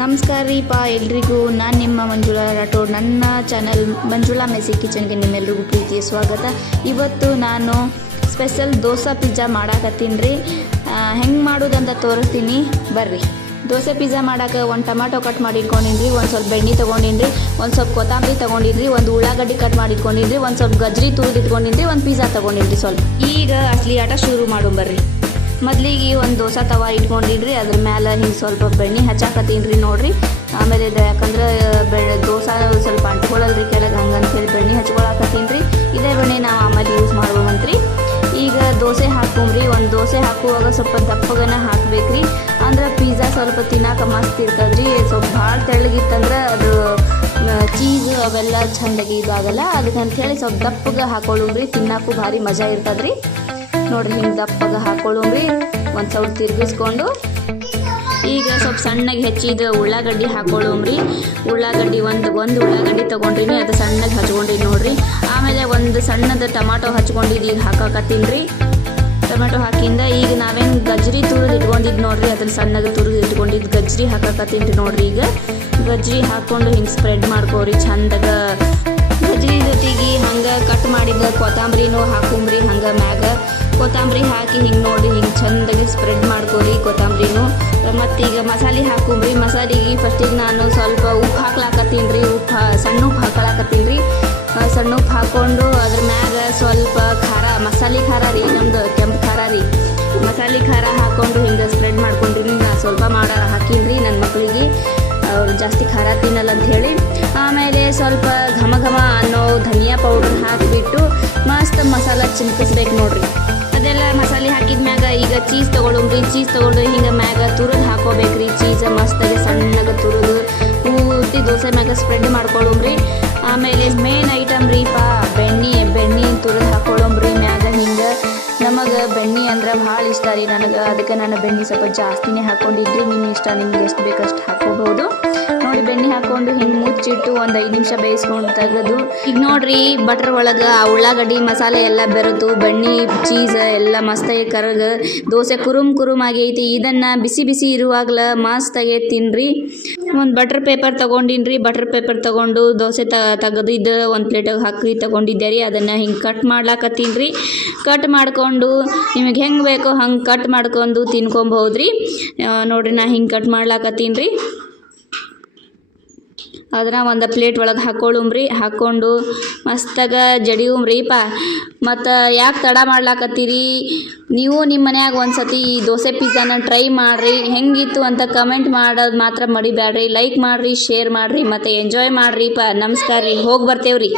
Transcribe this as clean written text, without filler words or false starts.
ನಮಸ್ಕಾರ ರೀಪ ಎಲ್ರಿಗೂ. ನಾನು ನಿಮ್ಮ ಮಂಜುಳಾ ರಾಠೋಡ್. ನನ್ನ ಚಾನಲ್ ಮಂಜುಳಾ ಮೆಸಿ ಕಿಚನ್ಗೆ ನಿಮ್ಮೆಲ್ರಿಗೂ ಪ್ರೀತಿಯ ಸ್ವಾಗತ. ಇವತ್ತು ನಾನು ಸ್ಪೆಷಲ್ ದೋಸೆ ಪಿಜ್ಜಾ ಮಾಡಾಕತ್ತೀನಿ ರೀ. ಹೆಂಗೆ ಮಾಡೋದಂತ ತೋರಿಸ್ತೀನಿ ಬರ್ರಿ. ದೋಸೆ ಪಿಜ್ಜಾ ಮಾಡೋಕೆ ಒಂದು ಟೊಮಾಟೊ ಕಟ್ ಮಾಡಿ ಇಟ್ಕೊಂಡಿನಿ, ಒಂದು ಸ್ವಲ್ಪ ಬೆಣ್ಣೆ ತೊಗೊಂಡಿನಿ, ಒಂದು ಸ್ವಲ್ಪ ಕೊತ್ತಂಬರಿ ತೊಗೊಂಡಿನಿ, ಒಂದು ಉಳ್ಳಾಗಡ್ಡಿ ಕಟ್ ಮಾಡಿ ಇಟ್ಕೊಂಡಿನಿ, ಒಂದು ಸ್ವಲ್ಪ ಗಜ್ರಿ ತುರಿದು ಇಟ್ಕೊಂಡಿನಿ, ಒಂದು ಪಿಜ್ಜಾ ತೊಗೊಂಡಿನಿ ಸ್ವಲ್ಪ. ಈಗ ಅಸಲಿ ಆಟ ಶುರು ಮಾಡು ಬರ್ರಿ. ಮೊದಲಿಗೆ ಒಂದು ದೋಸೆ ತವ ಇಟ್ಕೊಂಡಿದ್ರಿ, ಅದ್ರ ಮೇಲೆ ಹಿಂಗೆ ಸ್ವಲ್ಪ ಬೆಣ್ಣೆ ಹಚ್ಚಾಕತ್ತೀನಿ ರೀ ನೋಡಿರಿ. ಆಮೇಲೆ ಇದು ಯಾಕಂದ್ರೆ ದೋಸೆ ಸ್ವಲ್ಪ ಅಂಟ್ಕೊಳ್ಳಲ್ರಿ ಕೆಳಗೆ, ಹಂಗಂತೇಳಿ ಬೆಣ್ಣೆ ಹಚ್ಕೊಳಕತ್ತೀನಿ ರೀ. ಇದೇ ಬೆಣ್ಣೆ ನಾವು ಆಮೇಲೆ ಯೂಸ್ ಮಾಡ್ಬೋವಂತ್ರಿ. ಈಗ ದೋಸೆ ಹಾಕೊಂಬ್ರಿ. ಒಂದು ದೋಸೆ ಹಾಕುವಾಗ ಸ್ವಲ್ಪ ದಪ್ಪಗನ ಹಾಕ್ಬೇಕ್ರಿ, ಅಂದ್ರೆ ಪಿಜ್ಜಾ ಸ್ವಲ್ಪ ತಿನ್ನಾಕ ಮಸ್ತ್ ಇರ್ತದ್ರಿ. ಸ್ವಲ್ಪ ಭಾಳ ತೆಳ್ಳಗಿತ್ತಂದ್ರೆ ಅದು ಚೀಸ್ ಅವೆಲ್ಲ ಚೆಂದಾಗಿ ಇದಾಗಲ್ಲ, ಅದಕ್ಕಂಥೇಳಿ ಸ್ವಲ್ಪ ದಪ್ಪಗೆ ಹಾಕೊಳ್ಳ್ರಿ, ತಿನ್ನಾಕು ಭಾರಿ ಮಜಾ ಇರ್ತದ್ರಿ. ನೋಡ್ರಿ ಹಿಂಗೆ ದಪ್ಪಗೆ ಹಾಕೊಳ್ಳ್ರಿ. ಒಂದು ಸ್ವಲ್ಪ ತಿರುಗಿಸ್ಕೊಂಡು ಈಗ ಸ್ವಲ್ಪ ಸಣ್ಣಗೆ ಹೆಚ್ಚಿದ ಉಳ್ಳಾಗಡ್ಡಿ ಹಾಕೊಳ್ಳ್ರಿ. ಉಳ್ಳಾಗಡ್ಡಿ ಒಂದು ಉಳ್ಳಾಗಡ್ಡಿ ತೊಗೊಂಡ್ರಿ, ಅದು ಸಣ್ಣಗೆ ಹಚ್ಕೊಂಡ್ರಿ ನೋಡ್ರಿ. ಆಮೇಲೆ ಒಂದು ಸಣ್ಣದ ಟೊಮಾಟೊ ಹಚ್ಕೊಂಡಿದ್ದು ಈಗ ಹಾಕಾಕತ್ತೀನಿ ರೀ. ಟೊಮೆಟೊ ಹಾಕಿಂದ ಈಗ ನಾವೇನು ಗಜ್ರಿ ತುರಿದು ಇಟ್ಕೊಂಡಿದ್ದು ನೋಡ್ರಿ, ಅದನ್ನು ಸಣ್ಣಗೆ ತುರಿದು ಇಟ್ಕೊಂಡಿದ್ದು ಗಜ್ರಿ ಹಾಕಾಕತ್ತೀನಿ ರೀ ನೋಡ್ರಿ. ಈಗ ಗಜ್ರಿ ಹಾಕ್ಕೊಂಡು ಹಿಂಗೆ ಸ್ಪ್ರೆಡ್ ಮಾಡ್ಕೋರಿ ಚಂದಾಗ. ಗಜ್ರಿ ಜೊತೆಗೆ ಹಂಗೆ ಕಟ್ ಮಾಡಿದ ಕೊತ್ತಂಬರಿನೂ ಹಾಕೊಂಬ್ರಿ. ಹಂಗೆ ಮ್ಯಾಗ ಕೊತ್ತಂಬರಿ ಹಾಕಿ ಹಿಂಗೆ ನೋಡಿ ಹಿಂಗೆ ಚಂದಾಗಿ ಸ್ಪ್ರೆಡ್ ಮಾಡ್ಕೋರಿ ಕೊತ್ತಂಬರಿನೂ. ಮತ್ತೀಗ ಮಸಾಲೆ ಹಾಕೊಂಬ್ರಿ. ಮಸಾಲೆಗೆ ಫಸ್ಟಿಗೆ ನಾನು ಸ್ವಲ್ಪ ಉಪ್ಪು ಹಾಕ್ಲಾಕತ್ತೀನಿ ರೀ. ಸಣ್ಣ ಉಪ್ಪು ಹಾಕೊಳಕತ್ತೀನಿ ರೀ. ಸಣ್ಣ ಉಪ್ಪು ಹಾಕ್ಕೊಂಡು ಅದ್ರ ಮ್ಯಾಗ ಸ್ವಲ್ಪ ಖಾರ, ಮಸಾಲೆ ಖಾರ ರೀ, ನಮ್ದು ಕೆಂಪು ಖಾರ ರೀ, ಮಸಾಲೆ ಖಾರ ಹಾಕ್ಕೊಂಡು ಹಿಂಗೆ ಸ್ಪ್ರೆಡ್ ಮಾಡ್ಕೊಂಡಿನಿ. ನಾನು ಸ್ವಲ್ಪ ಹಾಕೀನಿ ರೀ ನನ್ನ ಮಕ್ಕಳಿಗೆ, ಅವ್ರು ಜಾಸ್ತಿ ಖಾರ ತಿನ್ನಲ್ಲ ಅಂಥೇಳಿ. ಆಮೇಲೆ ಸ್ವಲ್ಪ ಘಮ ಘಮ ಅನ್ನೋ ಧನಿಯಾ ಪೌಡರ್ ಹಾಕಿಬಿಟ್ಟು ಮಸ್ತ್ ಮಸಾಲ ಚಿಮ್ಕಿಸ್ಬೇಕು ನೋಡ್ರಿ. ಅದೆಲ್ಲ ಮಸಾಲೆ ಹಾಕಿದ ಮ್ಯಾಗ ಈಗ ಚೀಸ್ ತೊಗೊಳ್ರಿ. ಚೀಸ್ ತೊಗೊಂಡು ಹಿಂಗೆ ಮ್ಯಾಗ ತುರಿದು ಹಾಕೋಬೇಕ್ರಿ. ಚೀಸ್ ಮಸ್ತಾಗಿ ಸಣ್ಣಗೆ ತುರಿದು ಪೂರ್ತಿ ದೋಸೆ ಮ್ಯಾಗ ಸ್ಪ್ರೆಡ್ ಮಾಡ್ಕೊಳ್ಳ್ರಿ. ಆಮೇಲೆ ಮೇನ್ ಐಟಮ್ ರೀಪ ಬೆಣ್ಣೆ ತುರಿದು ಹಾಕೊಳ್ಳ್ರಿ ಮ್ಯಾಗ. ಹಿಂಗೆ ನಮಗೆ ಬೆಣ್ಣೆ ಅಂದ್ರೆ ಭಾಳ ಇಷ್ಟ ರೀ ನನಗೆ, ಅದಕ್ಕೆ ನಾನು ಬೆಣ್ಣೆ ಸ್ವಲ್ಪ ಜಾಸ್ತಿನೇ ಹಾಕ್ಕೊಂಡಿದ್ರಿ. ನಿಮ್ಮ ಇಷ್ಟ, ನಿಮ್ಗೆ ಎಷ್ಟು ಬೇಕಷ್ಟು ಹಾಕ್ಕೋಬಹುದು ನೋಡಿ. ಬೆಣ್ಣೆ ಹಾಕ್ಕೊಂಡು ಹಿಂಗೆ ಮುಚ್ಚಿಟ್ಟು ಒಂದು 5 ನಿಮಿಷ ಬೇಯಿಸ್ಕೊಂಡು ತೆಗೆದು ಈಗ ನೋಡ್ರಿ ಬಟ್ರ್ ಒಳಗೆ ಆ ಉಳ್ಳಾಗಡ್ಡಿ ಮಸಾಲೆ ಎಲ್ಲ ಬೆರೆತು ಬೆಣ್ಣೆ ಚೀಸ್ ಎಲ್ಲ ಮಸ್ತಾಗಿ ಕರಗ ದೋಸೆ ಕುರುಮ್ ಆಗೈತಿ. ಇದನ್ನು ಬಿಸಿ ಬಿಸಿ ಇರುವಾಗಲ ಮಸ್ತಾಗಿ ತಿನ್ನಿರಿ. ಒಂದು ಬಟರ್ ಪೇಪರ್ ತೊಗೊಂಡಿನ್ರಿ. ಬಟರ್ ಪೇಪರ್ ತೊಗೊಂಡು ದೋಸೆ ತೆಗೆದಿದ್ದು ಒಂದು ಪ್ಲೇಟಿಗೆ ಹಾಕಿ ತೊಗೊಂಡಿದ್ದೆ ರೀ. ಅದನ್ನು ಹಿಂಗೆ ಕಟ್ ಮಾಡ್ಲಾಕತ್ತೀನಿ ರೀ. ಕಟ್ ಮಾಡ್ಕೊಂಡು ನಿಮಗೆ ಹೆಂಗೆ ಬೇಕೋ ಹಂಗೆ ಕಟ್ ಮಾಡ್ಕೊಂಡು ತಿನ್ಕೊಬೋದ್ರಿ. ನೋಡ್ರಿ ನಾ ಹಿಂಗೆ ಕಟ್ ಮಾಡ್ಲಾಕತ್ತೀನಿ ರೀ. ಅದನ್ನ ಒಂದು ಪ್ಲೇಟ್ ಒಳಗೆ ಹಾಕೊಳ್ಳ್ರಿ. ಹಾಕ್ಕೊಂಡು ಮಸ್ತಾಗ ಜಡಿಯುಮ್ರಿಪ್ಪ. ಮತ್ತು ಯಾಕೆ ತಡ ಮಾಡ್ಲಾಕತ್ತೀರಿ, ನೀವು ನಿಮ್ಮ ಮನ್ಯಾಗ ಒಂದು ಸತಿ ಈ ದೋಸೆ ಪಿಜ್ಜಾನ ಟ್ರೈ ಮಾಡಿರಿ. ಹೆಂಗಿತ್ತು ಅಂತ ಕಮೆಂಟ್ ಮಾಡೋದು ಮಾತ್ರ ಮರಿಬೇಡ್ರಿ. ಲೈಕ್ ಮಾಡಿರಿ, ಶೇರ್ ಮಾಡಿರಿ, ಮತ್ತು ಎಂಜಾಯ್ ಮಾಡಿರಿಪ್ಪ. ನಮಸ್ಕಾರ ರೀ, ಹೋಗಿ ಬರ್ತೇವ್ರಿ.